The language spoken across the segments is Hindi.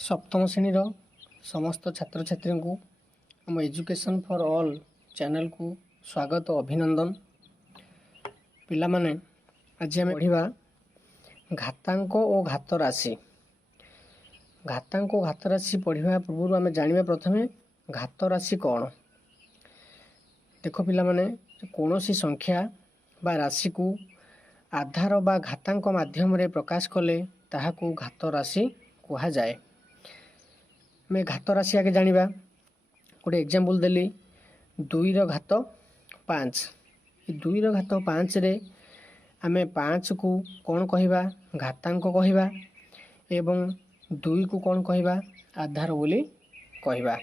सप्तम श्रेणी समस्त छात्र छात्री को आम एजुकेशन फॉर ऑल चैनल को स्वागत और अभिनंदन। पिला माने आज आम पढ़ा घातांक और घात राशि। घातांक और घात राशि पढ़ा पूर्व आम जाना प्रथमे घात राशि कौन। देख पिला माने कौन सी संख्या बा राशि को आधार बा घातांक माध्यम रे प्रकाश कले ताहाकू घात राशि कहा जाए। मैं घात राशि आगे जानिबा। गोटे एग्जांपल देली 2 रो घात 5। 2 रो घात 5 रे आमे 5 को कौन कहिबा घातांक कहिबा एवं 2 को कौन कहिबा आधार बोली कहिबा।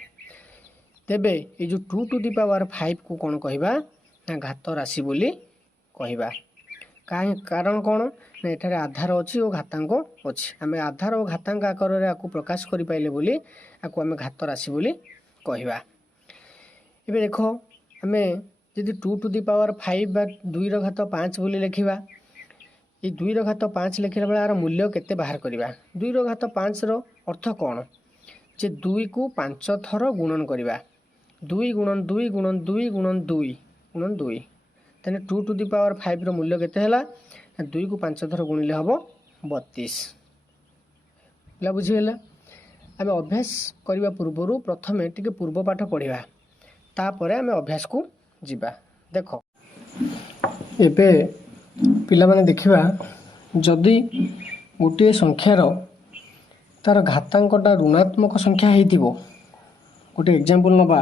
तेबे ये जो 2 टू दी पावर 5 को कौन कहिबा ना घात राशि बोली कहिबा। कारण कौन ना एठारे आधार अच्छी और घातांक अच्छी। आम आधार और घातांक आकार आपको प्रकाश कर पाइले बोली आपको आम घात राशि बोली कहवा। एबे देखो आम जदि 2 टू दी पावर 5 बा 2 रो घात 5 बोली लिखा। ये 2 रो घात 5 लिखला बेला यार मूल्य केते बाहर करवा। 2 रो घात 5 रो अर्थ कौन जे 2 को 5 थर गुणन करवा। 2 गुणन 2 गुणन 2 गुणन 2 गुणन 2 तेने 2 टू दी पावर 5 रो मूल्य केते हैला 2 को 5 थर गुणिले हम 32। पिला बुझीगला। आम अभ्यास करने पूर्व प्रथमे टिके पूर्व पाठ पढ़ा तापर आम अभ्यास को जीवा। देख एबे पिला माने देखिबा जदि गोटे संख्यार तार घातांकटा ऋणात्मक संख्या हेतिबो। गोटे एग्जांपल नबा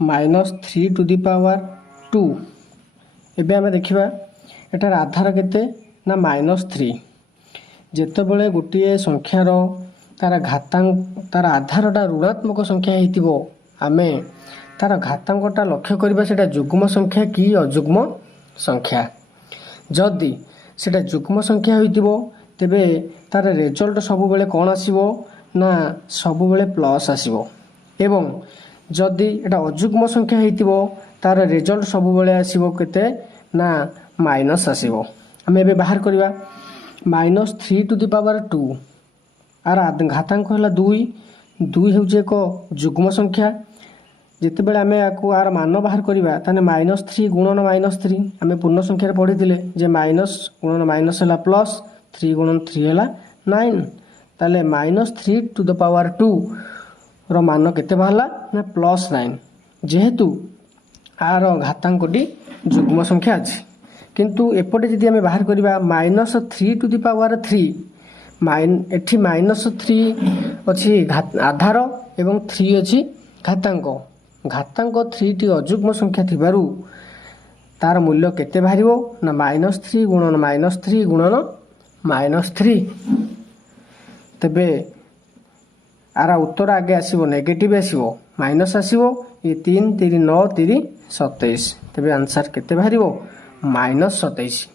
-3 टू दी पावर 2। एबे आम देखिबा एटार आधार केते ना -3। जेतेबेले गोटे संख्यार तार घातांक तार आधारटा ऋणात्मक संख्या हेतिबो आमे तार घातांकटा लक्ष्य करबा सेटा जुग्म संख्या कि अजुग्म संख्या। जदि सेटा जुग्म संख्या होइतिबो तेबे तार रिजल्ट सब बेले कोन आसीबो ना सब बेले प्लस आसीबो। एवं जदि एटा अजुग्म संख्या हेतिबो तार रिजल्ट सब बेले आसीबो केते ना माइनस आसीबो। आमे एबे बाहर करबा -3 टू दी पावर 2 आर घातांक है 2। 2 हूँ एक जुग्म संख्या। जितेबाला आम आपको आर मान बाहर करवा ताने -3 गुणन -3 आम पूर्ण संख्यार पढ़ी जे माइनस गुणन माइनस है प्लस 3 गुणन 3 है 9। ताले -3 टू द पावर 2 रो मान केते बाहरला ना +9। जेहेतु आर घातांकटी जुग्म संख्या अच्छी किंतु एपटे जदि आम बाहर करवा -3 टू दी पावर 3 एठी -3 अच्छी आधार एवं 3 अच्छी घातांक। घातांक 3 टी अजुग्म संख्या थिबारु तार मूल्य केते बाहरिबो ना -3 गुणन -3 गुणन -3। तबे आरा उत्तर आगे आसीबो नेगेटिव आसीबो माइनस आसीबो। ये 3 3 9 3 27। तबे आंसर केते बाहरिबो -27।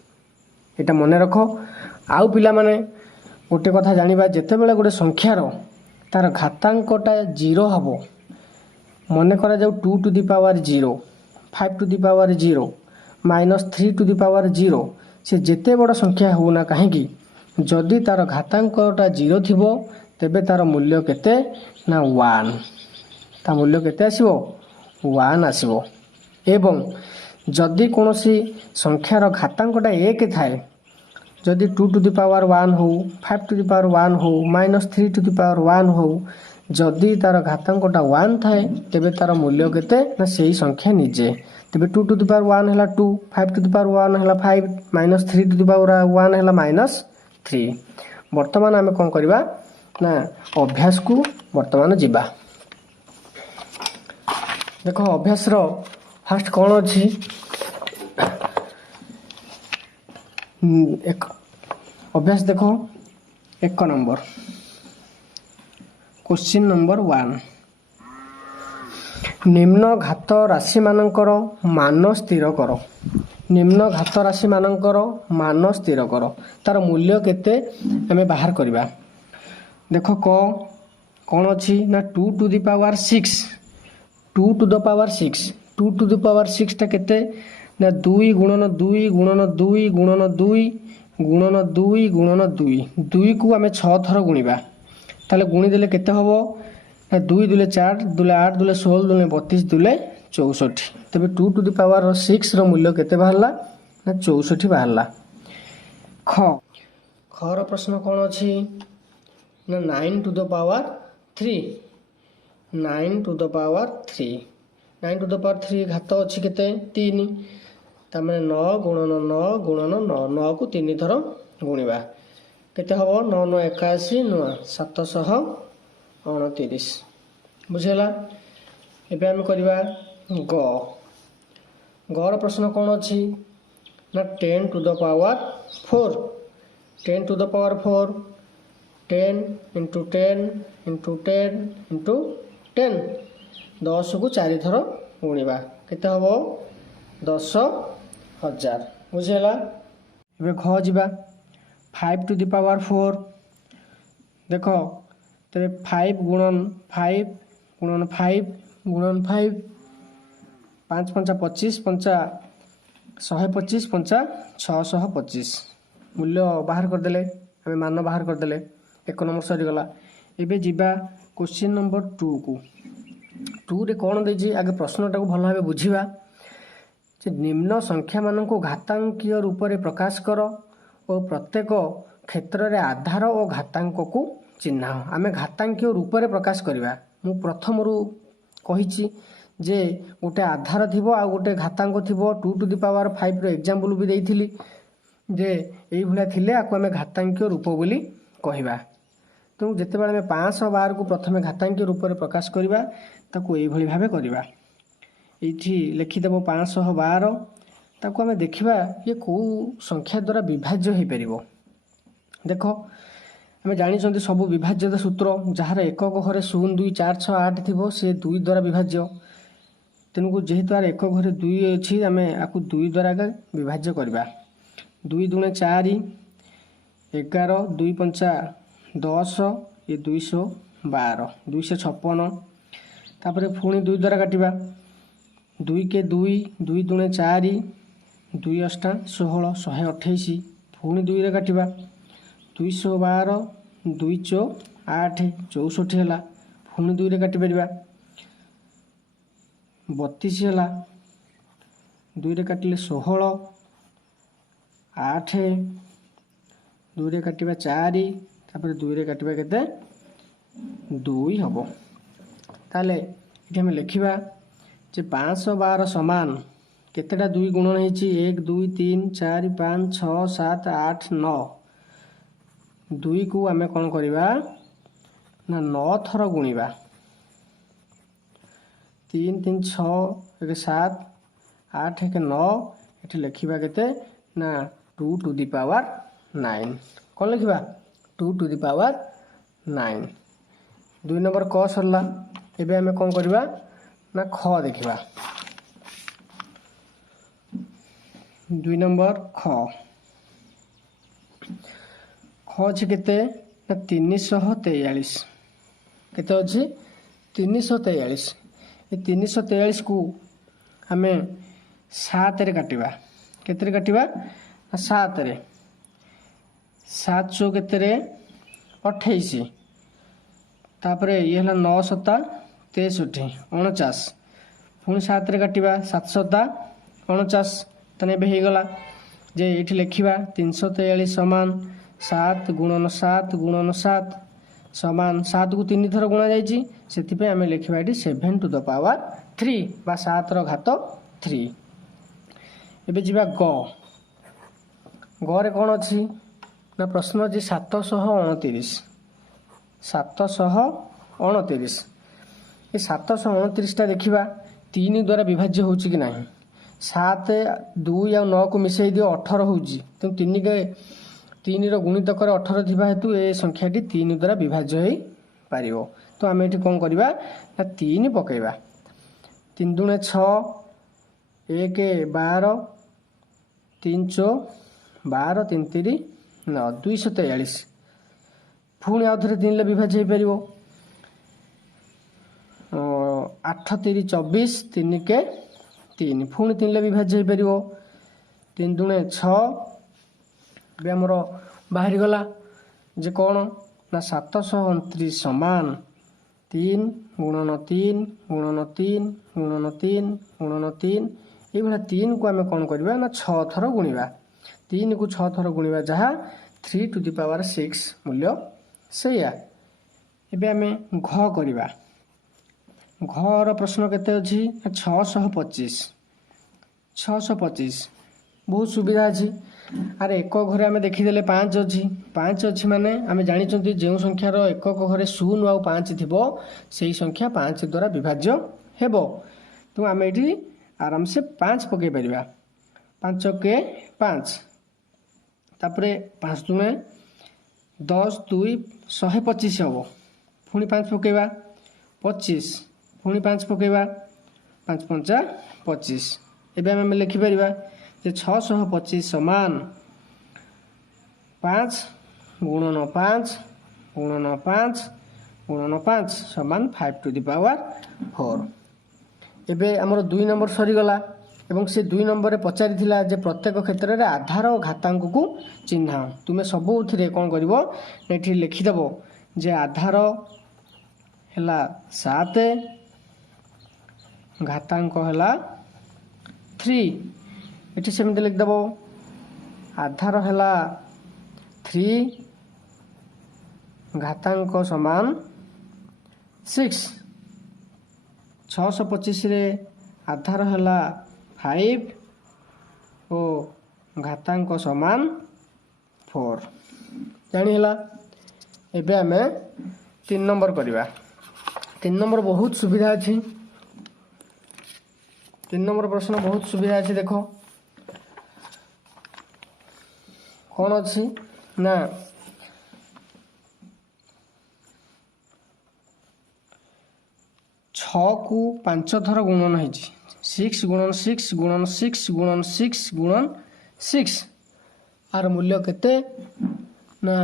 एटा मने रखो। आउ पिला माने गोटे कथा जानिबा जेतेबेले गोटे संख्यार तार घातांकटा 0 हबो मने करा जाऊ 2 to the power 0 5 to the power 0 -3 to the power 0 से जेते बड़ संख्या हो ना कहीं जदि तार घातांकटा 0 थिबो तेबे तार मूल्य केते ना 1। ता मूल्य केते आसीबो 1 आसीबो। एवं जदि कोनोसी संख्यार घातांकटा 1 थाए जदि 2 टू दी पावर 1 हो 5 टू दी पावर 1 हो -3 टू दी पावर 1 हो जदि तार घातांकटा 1 थाए तेबे तार मूल्य केते ना सेही संख्या निजे। तेबे 2 टू दी पावर 1 हैला 2 5 टू दी पावर 1 हैला 5 -3 टू दी पावर 1 हैला -3। वर्तमान आमे कोन करबा ना अभ्यास को वर्तमान जीवा। देखो अभ्यास रो फर्स्ट कोन अछि एक अभ्यास देखो 1 नंबर क्वेश्चन नंबर 1 निम्न घात राशि मानकर मान स्थिर कर। निम्न घात राशि मानकर मान स्थिर कर तार मूल्य केते हमें बाहर करबा। देखो कौन अच्छी ना 2 to the power 6 2 to the power 6 2 to the power 6 टा केते ना 2 गुणन 2 गुणन 2 गुणन 2 गुणन 2 गुणन 2 2 को आम 6 थर गुणिबा ताले गुणी देले केते हबो ना 2 दुले 4 दुले 8 दुले 16 दुले 32 दुले 64 तबे 2 टू द पावर 6 रो मूल्य केते बाहरला ना 64 बाहरला। ख ख रो प्रश्न कोन अछि ना 9 to the power 3 9 to the power 3 9 to the power 3 घात अछि केते 3 तमे 9 गुणन 9 गुणन 9 9 को 3 थर गुणिबा केते हबो 9 9 81 9 729 बुझेला। एबे हम करबा ग ग रो प्रश्न कोन अछि ना 10 to the power 4 10 to the power 4 10 into 10 into 10 into 10 10 को 4 थर गुणिबा केते हबो 10,000 बुझेला। एबे ख जिबा 5 टू द पावर 4 देखो तबे 5 गुणन 5 गुणन 5 गुणन 5 5 5 25 5 125 5 625 मूल्य बाहर कर देले हमें मान बाहर कर देले एक नंबर सरी गला। एबे जिबा क्वेश्चन नंबर 2 को 2 रे कोन देजी आगे प्रश्नटा को भल भाबे बुझिबा जे निम्न संख्या मान को घातांकीय रूप रे प्रकाश कर और प्रत्येक क्षेत्र रे आधार और घातांक को चिन्ह आमे घातांकीय रूप रे प्रकाश करबा। मु प्रथम रु कहिछि जे गोटे आधार थिबो आ गोटे घातांक थिबो 2 टू द पावर 5 रो एग्जांपल भी देइथिली जे एई भलिया थिले आको आमे घातांकीय रूप बोली कहिबा। तो जेते बेले में 512 को प्रथमे घातांकीय रूप रे प्रकाश करबा ताको एई भली भाबे करबा। एठी लिखि देबो 512 ताको आमे देखिबा ये को संख्या द्वारा विभाज्य होई परिबो। देखो आमे जानि छथि सब विभाज्यता सूत्र जहार एकक घरे 0 2 4 6 8 थिबो से 2 द्वारा विभाज्य तेनु को जेहेतु आर एक घरे 2 अछि आमे आकु 2 द्वारा विभाज्य करबा। 2 दुने 4 11 2 पंचा 10 ये 212 256 तापरे पुणी 2 द्वारा काटिबा 2 के 2 2 दुने 4 2 अष्टा 16 128 पुणी 2 रे काटिबा 212 2 चो 8 64 हला पुणी 2 रे काटि परिबा 32 हला 2 रे काटिले 16 8 2 रे काटिबा 4 तापर 2 रे काटिबा केते 2 हबो। ताले इथे हम लिखिबा जे 512 समान केतेटा 2 गुणन हेची 1 2 3 4 5 6 7 8 9 2 को आमे कोन करबा ना 9 थर गुणिबा 3 3 6 1 7 8 1 9 एठी लिखिबा केते ना 2 टू द पावर 9 कोन लिखिबा 2 टू द पावर 9 2 नंबर क सरला। एबे हमें कोन करबा ना ख देखिबा 2 नंबर ख ख अछि केते ना 343 केते अछि 343 ए 343 को हमें 7 रे काटिबा केते रे काटिबा 7 रे 7 चो केते रे 28 तापरे ये हला 9 सता 63 49 पुणी 7 रे काटिबा 7 सता 49 तने बे हे गला जे एठी लिखिबा 343 समान 7 गुणन 7 गुणन 7 समान 7 को 3 थर गुणा जायछि सेति पे हमें लिखिबा एठी 7 टू द पावर 3 बा 7 रो घात 3। एबे जिबा ग रे कोन अछि ना प्रश्न जे 729 729 ए 729 टा देखिबा 3 द्वारा विभाज्य होउछि कि नाही 7 2 या 9 को मिसई दियो 18 होउछि तो 3 के 3 रो गुणित करे 18 थिबा हेतु ए संख्याटी 3 द्वारा विभाज्य होई पारिबो। तो आमे एठी कोन करबा ना 3 पकेबा 3 दुने 6 1 12 3 चो 12 3 3 9 243 पुणी आउ थरे 3 ले विभाज्य होई परिबो 8 3 24 3 के 3 पुणी 3 ले विभाज्य होई परिबो 3 दुने 6 बे हमरो बाहरी गला जे कोन ନା 729 ସମାନ 3 ଗୁଣନ 3 ଗୁଣନ 3 ଗୁଣନ 3 ଗୁଣନ 3 ଏଇଭଳିଆ 3କୁ ଆମେ କ'ଣ କରିବା ନା 6 ଥର ଗୁଣିବା। 3କୁ 6 ଥର ଗୁଣିବା ଯାହା 3 ଟୁ ଦି ପାୱାର 6 ମୂଲ୍ୟ ସେଇଆ। ଏବେ ଆମେ ଘ କରିବା। ଘର ପ୍ରଶ୍ନ କେତେ ଅଛି? 625। 625 ବହୁତ ସୁବିଧା ଅଛି। ଆରେ ଏକକ ଘରେ ଆମେ ଦେଖିଦେଲେ 5 ଅଛି। 5 ଅଛି ମାନେ ଆମେ ଜାଣିଛନ୍ତି ଯେଉଁ ସଂଖ୍ୟାର ଏକକ ଘରେ 0 ଆଉ 5 ଥିବ ସେଇ ସଂଖ୍ୟା 5 ଦ୍ୱାରା ବିଭାଜ୍ୟ ହେବ। ତେଣୁ ଆମେ ଏଠି ଆରାମସେ 5 ପକାଇ ପାରିବା। 5 କେ 5, ତାପରେ 5 ଦୁଣେ 10 2 125 ହେବ। ପୁଣି 5 ପକାଇବା 25, ପୁଣି 5 ପକାଇବା 5 5 25। ଏବେ ଆମେ ଲେଖିପାରିବା ଯେ 625 ସମାନ 5 ଗୁଣନ 5 ଗୁଣନ 5 ଗୁଣନ 5 ସମାନ 5 ଟୁ ଦି ପାୱାର 4। ଏବେ ଆମର 2 ନମ୍ବର ସରିଗଲା ଏବଂ ସେ 2 ନମ୍ବରରେ ପଚାରିଥିଲା ଯେ ପ୍ରତ୍ୟେକ କ୍ଷେତ୍ରରେ ଆଧାର ଓ ଘାତାଙ୍କକୁ ଚିହ୍ନାଅ। ତୁମେ ସବୁଥିରେ କ'ଣ କରିବ ଏଠି ଲେଖିଦେବ ଯେ ଆଧାର ହେଲା 7, ଘାତାଙ୍କ ହେଲା 3। ଏଠି ସେମିତି ଲେଖିଦେବ ଆଧାର ହେଲା 3, ଘାତାଙ୍କ ସମାନ 6। 625ରେ ଆଧାର ହେଲା 5 ଓ ଘାତାଙ୍କ ସମାନ 4 ଜାଣିହେଲା। ଏବେ ଆମେ 3 ନମ୍ବର କରିବା। 3 ନମ୍ବର ବହୁତ ସୁବିଧା ଅଛି। 3 ନମ୍ବର ପ୍ରଶ୍ନ ବହୁତ ସୁବିଧା ଅଛି। ଦେଖ କ'ଣ ଅଛି ନା 6କୁ 5 ଥର ଗୁଣନ ହେଇଛି। 6 ଗୁଣନ 6 ଗୁଣନ 6 ଗୁଣନ 6 ଗୁଣନ 6। ଆର ମୂଲ୍ୟ କେତେ ନା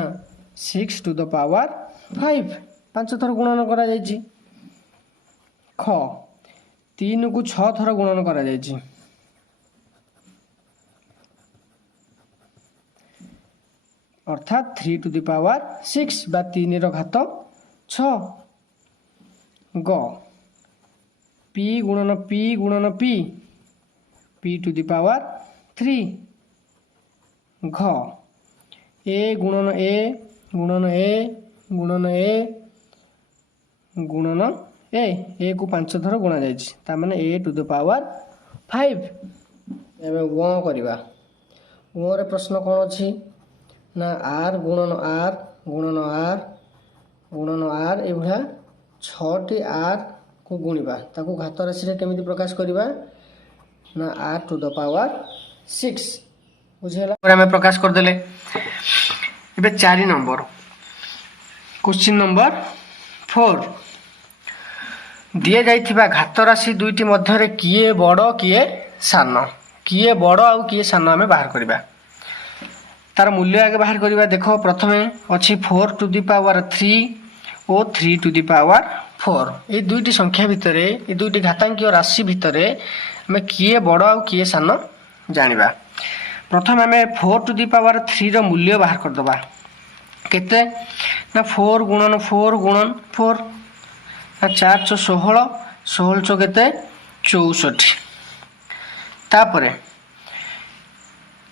6 ଟୁ ଦ ପାୱାର 5। 5 ଥର ଗୁଣନ କରାଯାଇଛି। ଖ 3କୁ 6 ଥର ଗୁଣନ କରାଯାଇଛି। ଅର୍ଥାତ୍ 3 ଟୁ ଦି ପାୱାର 6 ବା 3ର ଘାତ 6। ଗ ପି ଗୁଣନ ପି ଗୁଣନ ପି ପି ଟୁ ଦି ପାୱାର 3। ଘ ଏ ଗୁଣନ ଏ ଗୁଣନ ଏ ଗୁଣନ ଏ ଗୁଣନ ଏ କୁ 5 ଥର ଗୁଣା ଯାଇଛି, ତାମାନେ ଏ ଟୁ ଦ ପାୱାର 5। ଏବେ ୱ କରିବା। ୱରେ ପ୍ରଶ୍ନ କ'ଣ ଅଛି ନା ଆର୍ ଗୁଣନ ଆର୍ ଗୁଣନ ଆର୍ ଗୁଣନ ଆର୍ ଏଇଭଳିଆ 6ଟି ଆର୍କୁ ଗୁଣିବା। ତାକୁ ଘାତ ରାଶିରେ କେମିତି ପ୍ରକାଶ କରିବା ନା ଆର୍ ଟୁ ଦ ପାୱାର 6 ବୁଝିଗଲା। ଆମେ ପ୍ରକାଶ କରିଦେଲେ। ଏବେ 4 ନମ୍ବର କ୍ୱେଶ୍ଚିନ୍ ନମ୍ବର 4 ଦିଆଯାଇଥିବା ଘାତ ରାଶି ଦୁଇଟି ମଧ୍ୟରେ କିଏ ବଡ଼ କିଏ ସାନ, କିଏ ବଡ଼ ଆଉ କିଏ ସାନ ଆମେ ବାହାର କରିବା। ତାର ମୂଲ୍ୟ ଆଗେ ବାହାର କରିବା। ଦେଖ ପ୍ରଥମେ ଅଛି 4 ଟୁ ଦି ପାୱାର 3 ଓ 3 ଟୁ ଦି ପାୱାର 4। এই দুইটি সংখ্যা ভিতরে এই দুইটি ঘাতাঙ্কীয় রাশি ভিতরে ଆମେ କିଏ ବଡ଼ ଆଉ କିଏ ସାନ ଜାଣିବା। ପ୍ରଥମେ ଆମେ 4 ଟୁ ଦି ପାୱାର 3ର ମୂଲ୍ୟ ବାହାର କରିଦେବା। କେତେ ନା 4 ଗୁଣନ 4 ଗୁଣନ 4 ନା 4 ଚ 16 16 ଚ କେତେ 64। ତାପରେ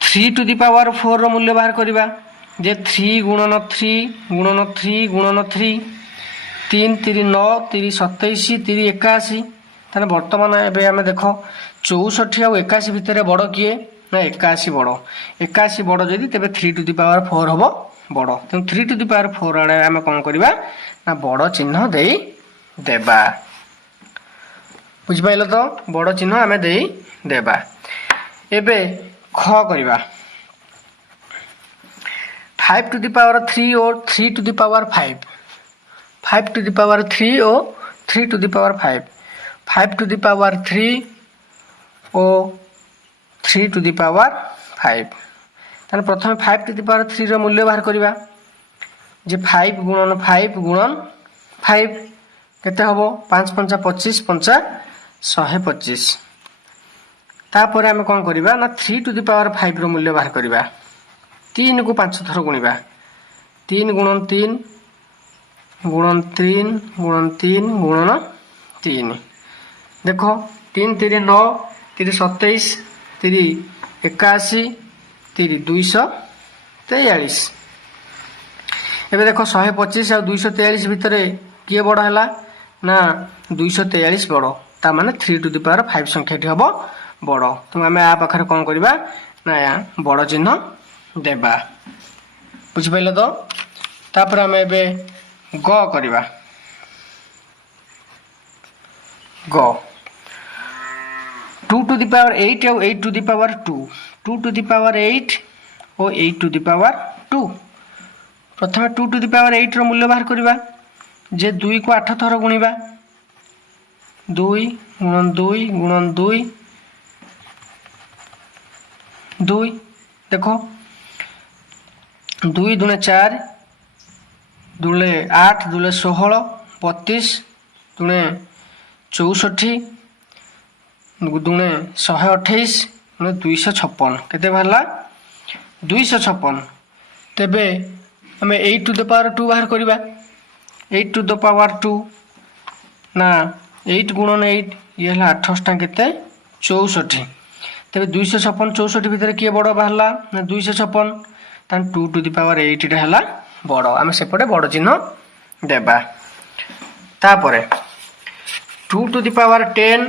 3 ଟୁ ଦି ପାୱାର 4ର ମୂଲ୍ୟ ବାହାର କରିବା ଯେ 3 ଗୁଣନ 3 ଗୁଣନ 3 ଗୁଣନ 3 3 3 9 3 27 3 81। ତାହେଲେ ବର୍ତ୍ତମାନ ଏବେ ଆମେ ଦେଖ 64 ଆଉ 81 ଭିତରେ ବଡ଼ କିଏ ନା 81 ବଡ଼। 81 ବଡ଼ ଯଦି ତେବେ 3 ଟୁ ଦି ପାୱାର 4 ହେବ ବଡ଼। ତେଣୁ 3 ଟୁ ଦି ପାୱାର 4 ଆଡ଼େ ଆମେ କ'ଣ କରିବା ନା ବଡ଼ ଚିହ୍ନ ଦେଇ ଦେବା। ବୁଝିପାରିଲ ତ? ବଡ଼ ଚିହ୍ନ ଆମେ ଦେଇ ଦେବା। ଏବେ ଖ କରିବା। 5 ଟୁ ଦି ପାୱାର 3 ଓ 3 to the power 5। 5 to the power 3 ଓ 3 to the power 5। 5 to the power 3 ଓ 3 ଟୁ ଦି ପାୱାର 5। ତାହେଲେ ପ୍ରଥମେ 5 ଟୁ ଦି ପାୱାର 3ର ମୂଲ୍ୟ ବାହାର କରିବା ଯେ 5 ଗୁଣନ 5 ଗୁଣନ 5 କେତେ ହେବ 5 5 25 5 125। ତାପରେ ଆମେ କ'ଣ କରିବା ନା 3 ଟୁ ଦି ପାୱାର 5ର ମୂଲ୍ୟ ବାହାର କରିବା। 3କୁ 5 ଥର ଗୁଣିବା। 3 ଗୁଣନ 3 गुणन 3 गुणन 3 गुणन 3। देखो 3 3 9 3 27 3 81 3 243। एबे देखो 125 और 243 भितर किए बड़ है ना 243 बड़ ता माने 3 टू द पावर 5 संख्याटी हम बड़। तुम आम आ पाखे कौन करवा ना या बड़ चिन्ह देबा। बुझिपारे तो तापर आम ए ग करवा। ग 2 टू द पावर 8 और 8 to the power 2 2 to the power 8 और 8 टू द पावर 2। प्रथम 2 टू द पावर 8 रो मूल्य बाहर करवा जे 2 को 8 थर गुणिबा 2 गुणन 2 गुणन 2 2। देखो 2 दूने 4 दूले 8 दूले 16 32 दूने 64 दूने 128 दूने 256 केते बाहरला 256। तेबे हमें 8 टू द पावर 2 बाहर करवा 8 टू द पावर 2 ना 8 गुणन 8 ये है 28 केते 64। तेबे 256 64 भितर किए बड़ बाहरला ना 256 तान 2 टू द पावर 8 टा हला बड़। आम सेपटे बड़ चिन्ह देबा। तापरे 2 टू द पावर 10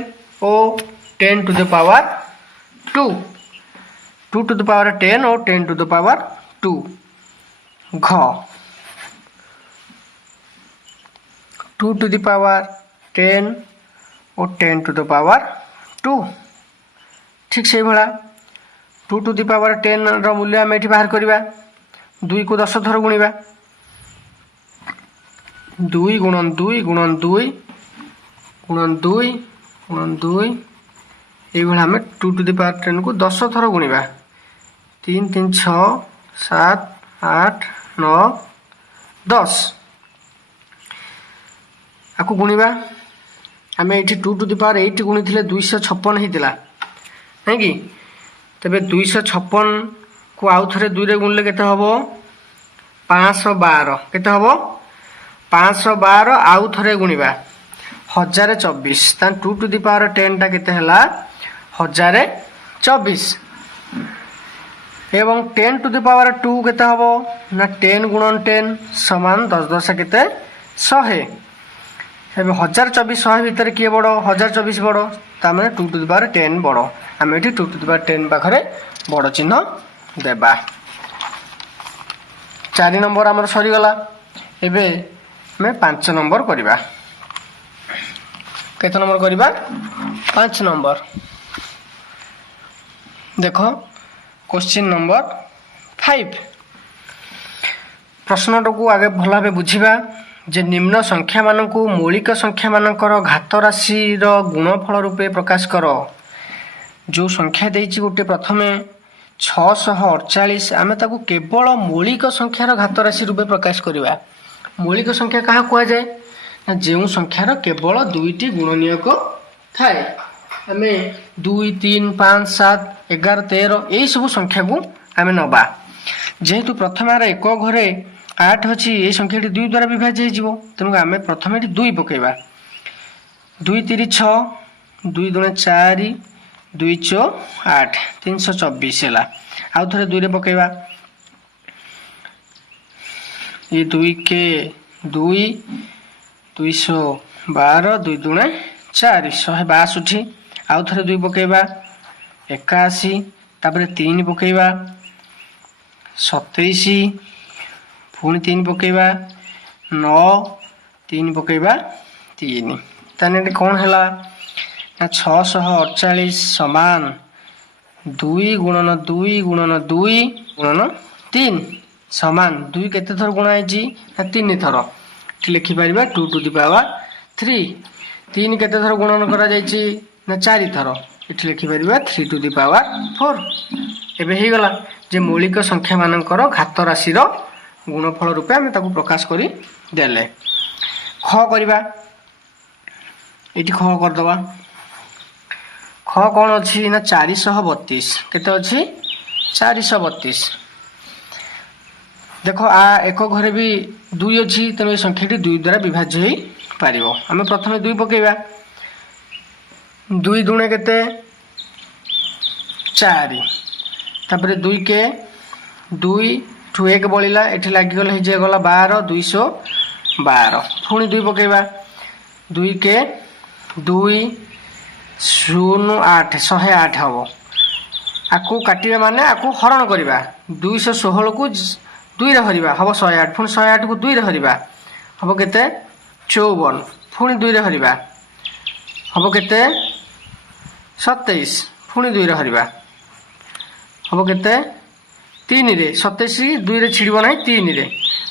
और 10 to the power 2 2 to the power 10 और 10 टू द पावर 2 घ 2 टू द पावर 10 और 10 टू द पावर 2। ठीक से भाला 2 टू द पावर 10 रो मूल्य आम एठी बाहर करवा 2 को 10 थर गुणिबा 2 गुणन 2 गुणन 2 गुणन 2 गुणन 2 ये आम 2 टू द पावर 10 को 10 थर गुणिबा 3 3 6 7 8 9 10 आपको गुणिबा आम ये 2 टू द पावर 8 गुणी 256 होता है कि तेरे 256 को आउ थे 2 रे गुणले केते हबो 512 केते हबो 512 आउ थे गुणिबा 1024 तान 2 टू द पावर 10 टा केते हला 1024 एवं 10 टू द पावर 2 केते हबो ना 10 गुणन 10 समान 10 10 केते 100। एबे 1024 100 भितर किए बड़ 1024 बड़ ता माने 2 टू द पावर 10 बड़। आम ये 2 टू द पावर 10 पाखरे बड़ चिन्ह देबा। 4 नंबर आमर सरीगला। एबे आम 5 नंबर करवा। केते नंबर करवा 5 नंबर। देखो क्वेश्चन नंबर 5 प्रश्न को आगे भल भाव बुझा जे निम्न संख्या मानक मौलिक संख्या मानकर घात राशि गुणफल रूपे प्रकाश कर। जो संख्या देइछि गोटे प्रथमे 648 आम ताकू केवल मौलिक संख्यार घात राशि रूपे प्रकाश करवा। मौलिक संख्या क्या कह जाए ना जो संख्यार केवल 2टी गुणनीयक थाए आम 2 3 5 7 11 13 यही सब संख्या को आम नवा। जेहेतु प्रथम एक घरे 8 अच्छी ये संख्या 2 द्वारा विभाज्य हो तेणु आम प्रथम ये 2 पकेबा 2 3 6 2 दूने 4 2 4 8 324 है आउ थे 2 रे पकेबा ये 2 के 2 212 2 दूने 4 162 आउ थे 2 पकेबा 81 तापर 3 पकेबा 27 पुणी 3 पकेबा 9 3 पकेबा 3 ताने कौन है ना 648 समान 2 गुणन 2 गुणन 2 गुणन 3 समान 2 केते थर गुणा है ना 3 थर लिखिपर 2 टू द पावर 3 3 केते थर गुणन करा जायछि ना 4 थर ये लिखिपर 3 टू द पावर 4। एबे हे गला जे मौलिक संख्या मानकर घात राशि गुणफल रूपे आम ताकू प्रकाश करी देले। ख करवा ये ख करदबा ख कौन अच्छी ना 432 केते अच्छी 432 देख आ एक घरे भी 2 अच्छी तेणु ये संख्याटी 2 द्वारा विभाज्य हो पार। आम प्रथम 2 पकेबा 2 दुणे केते 4 तापर 2 के 2 ठू 1 बलिला एठी लागिगला हे जे गला 12 212 पुणी 2 पकेबा 2 के 2 0 8 108 हम आकु काटिबा माने आकु हरण करबा 216 को 2 रे हरिबा हम 108 पुणी 108 को 2 रे हरिबा हम केते 54 पुणी 2 रे हरिबा हम केते 27 पुणी 2 रे हरिबा हम केते 3 रे 27 2 रे छिड़िबो नै 3 रे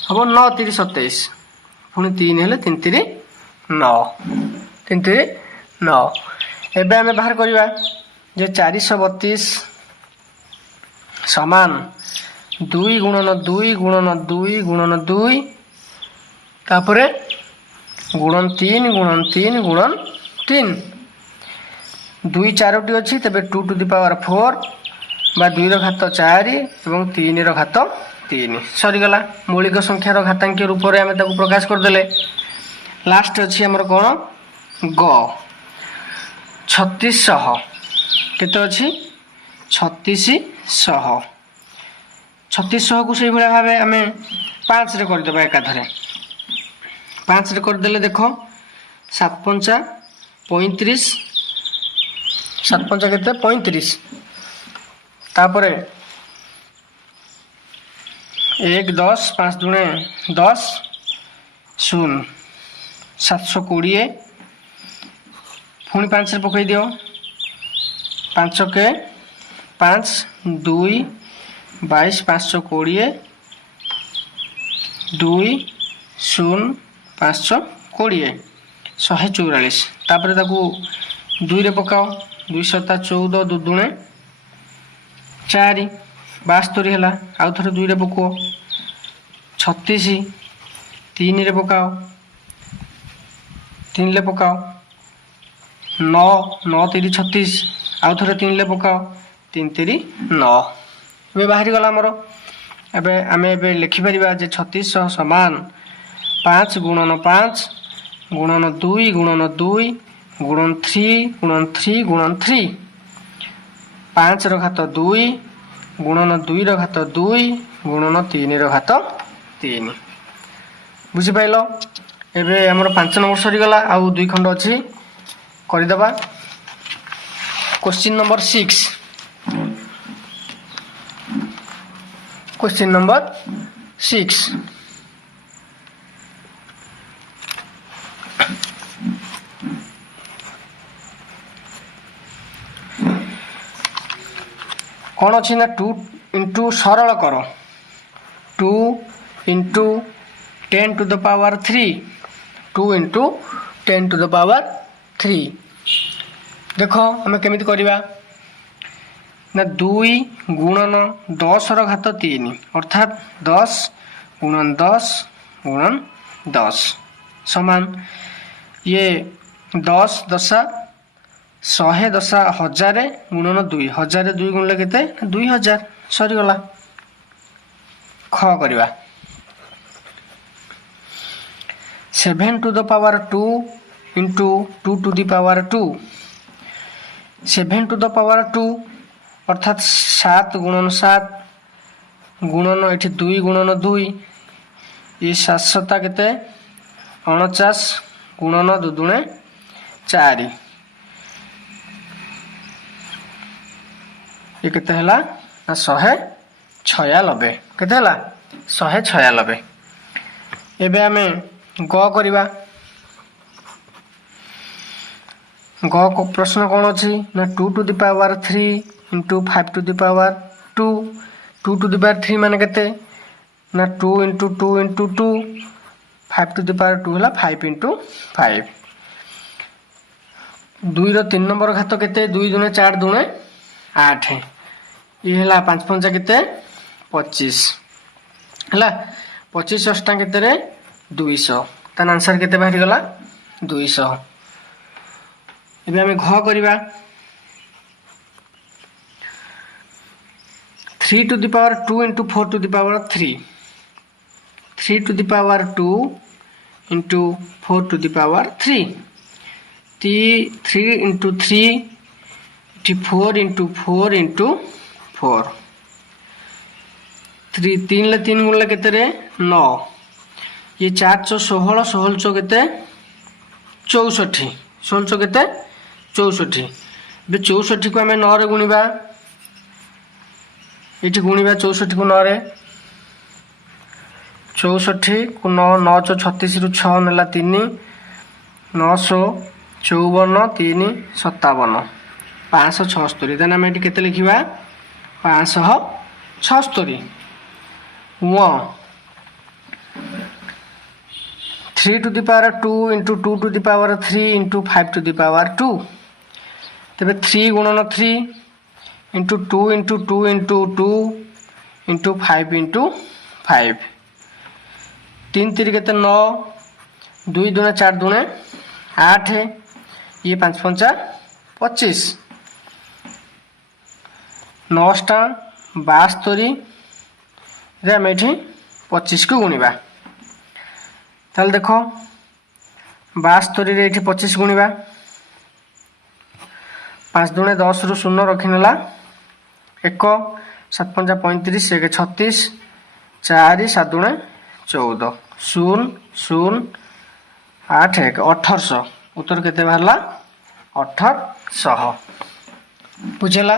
हम 9 3 27 पुणी 3 हेले 3 3 9 3 3 9 एबे हमें बाहर करबा जे 432 समान 2 गुणन 2 गुणन 2 गुणन 2 तापरे गुणन 3 गुणन 3 गुणन 3 2 4टी अच्छी तेरे 2 टू द पावर 4 बा 2 रो घात 4 एवं 3 रो घात 3 सरीगला मौलिक संख्यार घातांक रूप में आम प्रकाश करदे। लास्ट अच्छी आमर कौन ग 3600 केते अच्छी 3600 3600 को से भाया भाव आम 5 रे करदे एकाधरे 5 रे करदे देख 7 पंचा 35 7 पंचा केते 35 तापरे 1 10 5 दुणे 10 0 720 पुणी 5 रे पकई दियो 5 के 5 2 22 520 2 0 520 144 तापर ताकू 2 रे पकाओ 2 7 14 2 दुणे 4 72 है आउ थे 2 रे पकुओ 36 3 रे पकाओ 3 ले पकाओ 9 9 3 36 आउ थे 3 ले पकाओ 3 3 9 ए बाहरी गला आमर एबे आमे एबे लिखि परिबा जे 3600 समान 5 गुणन 5 गुणन 2 गुणन 2 गुणन 3 गुणन 3 5 रो घात 2 गुणन 2 रो घात 2 गुणन 3 रो घात 3 बुझी पाइलो। एबे हमर 5 नंबर सरी गला आउ 2 खंड अछि करिदबा। क्वेश्चन नंबर 6 क्वेश्चन नंबर 6 कौन अच्छी ना 2 इंटू सरल कर 2 into 10 to the power 3 2 into 10 to the power 3 देख आम केमी करवा ना 2 गुणन 10 रो घात 3 अर्थात 10 गुणन 10 गुणन 10 समान ये 10 दशा 100 दशा 1000 गुणन 2 1000 2 गुणले केते 2000 सरीगला। ख करवा 7 to the power 2 into 2 to the power 2 7 to the power 2 अर्थात 7 गुणन 7 गुणन ये 2 गुणन 2 ये 7 केते 49 गुणन 2 दुणे 4 ये केते हला 196 केते हला 196। एबे आमे ग करवा ग को प्रश्न कौन अच्छी ना 2 to the power 3 into 5 to the power 2 2 to the power 3 माने केते ना 2 into 2 into 2 5 to the power 2 हला 5 इंटू 5 2 रो 3 नंबर घात केते 2 दुणे 4 दुणे 8 ये हला 5 पंचा केते 25 हला 25 अष्टा केते रे 200 तान आंसर केते बाहरी गला 200। एबे हमें घ करवा 3 to the power 2 into 4 to the power 3 3 to the power 2 into 4 to the power 3. 3 into 3 4 into 4 into 4. 3 ले 3 गुणले केते रे 9. ये 4 चो 16 16 चो केते 64. 16 चो केते 64. बे 64 को हमें 9 रे गुणिबा. इठी गुणिबा 64 को 9 रे. 64 को 9 9 चो 36 रु 6 नेला 3 954 3 57 576. देन हमें केते लिखिबा 576. 3 to the power 2 into 2 to the power 3 into 5 to the power 2. तबे 3 गुणन 3 into 2 into 2 into 2 into 5 into 5. 3 3 केते 9 2 दूने 4 दूने 8. ये 5 5 25. 9 टा 72 रे हम एठी 25 को गुणिबा. ताल देखो 72 रे एठी 25 गुणिबा. 5 दूने 10 रु 0 रखिनेला 1 7 5 35 1 36 4 7 दूने 14 0 0 8 1 1800. उत्तर केते बाहरला 1800. बुझेला.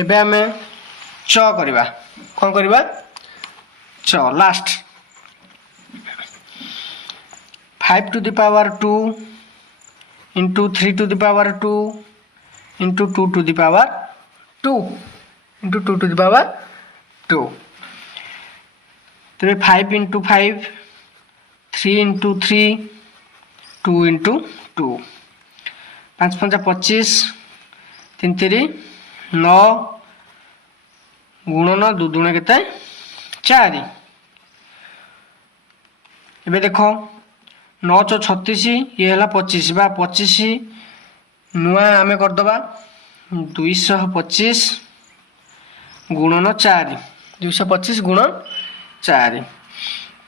एबे हमें च करिबा. कोन करिबा च last. 5 to the power 2 into 3 to the power 2 into 2 to the power 2 into 2 to the power 2. तबे 5 into 5 3 into 3 2 into 2. 5 5 25 3 3 9 गुणन 2 दूने केते 4. एबे देखो 9 चो 36 ये हला 25 बा 25 नुआ आमे कर दबा 225 गुणन 4. 225 गुणन 4.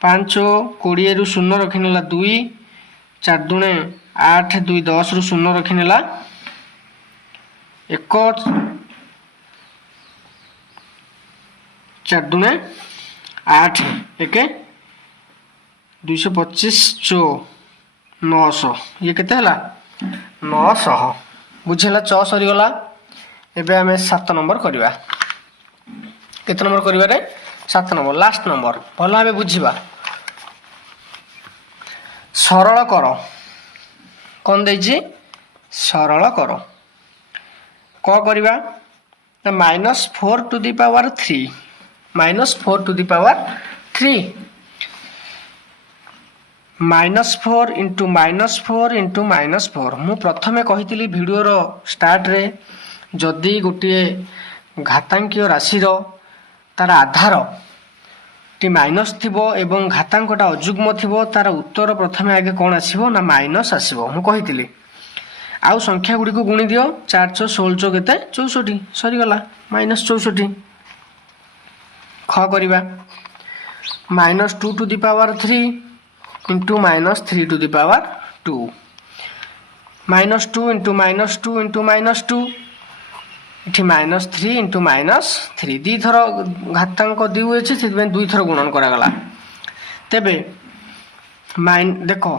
5 20 रु 0 रखिनेला 2 4 दूने 8 2 10 रु 0 रखिनेला 1 4 दूने 8 1 225 चो 900. ये केते हला 900. बुझेला च सरी गला. एबे हमें 7 नंबर करिबा. केते नंबर करिबा रे 7 नंबर लास्ट नंबर. भला हमें बुझिबा. सरल करो. कोन देछि सरल करो. को करिबा ना -4 to the power 3 -4 to the power 3. -4 into -4 into -4. मु प्रथमे कहितली वीडियो रो स्टार्ट रे जदि गोटे घातांकीय राशि रो तार आधार टी माइनस थिबो एवं घातांकटा अजुग्म थिबो तार उत्तर प्रथमे आगे कोन आसीबो ना माइनस आसीबो. मु कहितली आउ संख्या गुडी को गुणी दियो 4 चो 16 चो केते 64 सरी गला -64. ख करिबा -2 to the power 3 into -3 to the power 2. -2 into -2 into -2 इठी -3 into -3 the thorough घातांक दिउ अछि सेबे दुई थरो गुणन करा गला. तेबे देखो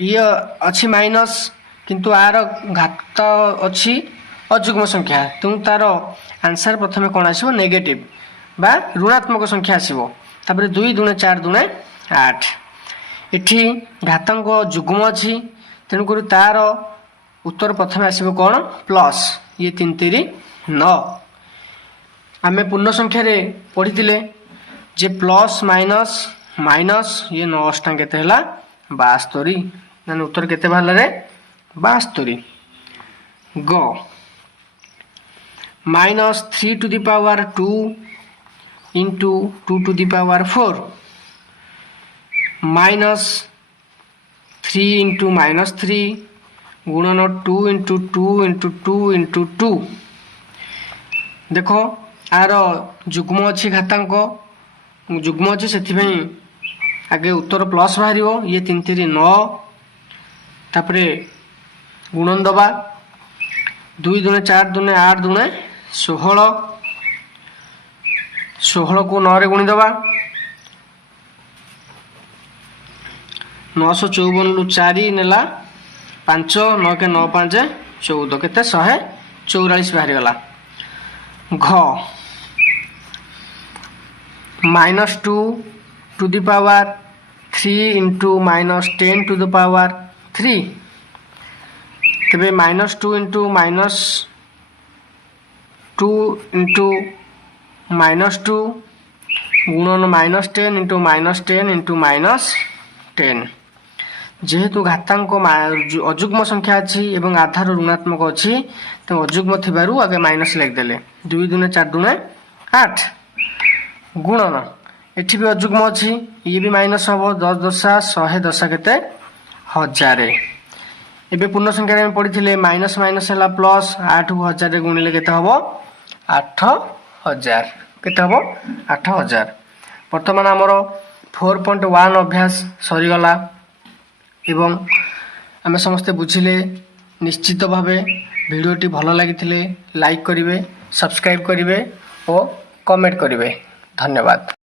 ये अछि माइनस किंतु आर घात अछि अजुग्म संख्या तुम तार आंसर प्रथमे कोन आसीबो नेगेटिव बा ऋणात्मक संख्या आसीबो. तापर 2 दुने 4 दुने 8. इठी घातांक जुग्म अछि तेणुकर तार उत्तर प्रथमे आसीबो कोन प्लस. ये 3 3 9. आमे पूर्ण संख्या रे पढितिले जे प्लस माइनस माइनस ये 9 टा केते हला 72. नन उत्तर केते बाहला रे 72. गो -3 to the power 2 into 2 to the power 4 -3 into -3 गुणन 2 into 2 into 2 into 2. देखो आर जुग्म अच्छी घातांक जुग्म अच्छी से आगे उत्तर प्लस बाहर ये 3 3 9 तापर गुणन दबा 2 दूने 4 दूने 8 दूने 16 16 को 9 रे गुणी दबा 954 रु 4 नेला 5 9 के 9 5 14 केते 144 बाहर गला। घ -2 to the power 3 into -10 to the power 3 तबे -2 इंटू -2 -2 गुणन -10 इंटू -10 इंटू -10 जेहेतु घातांक अजुग्म संख्या अच्छी एवं आधार ऋणात्मक अच्छी तो अजुग्म थिबारु आगे माइनस लिखिदेले 2 दूने 4 दूने 8 गुणन एठी भी अजुग्म अच्छी ये भी माइनस हम 10 दशा 100 दशा केते 1000 एबे पूर्ण संख्या में पढ़ी माइनस माइनस है प्लस 8 को 1000 गुणिले केते हबो 8000 केते हबो 8000। वर्तमान हमर 4.1 अभ्यास सरीगला एवं आमे समस्ते बुझिले। निश्चित भावे वीडियोटी भल लागिथिले लाइक करिवे, सब्सक्राइब करिवे और कमेंट करिवे। धन्यवाद।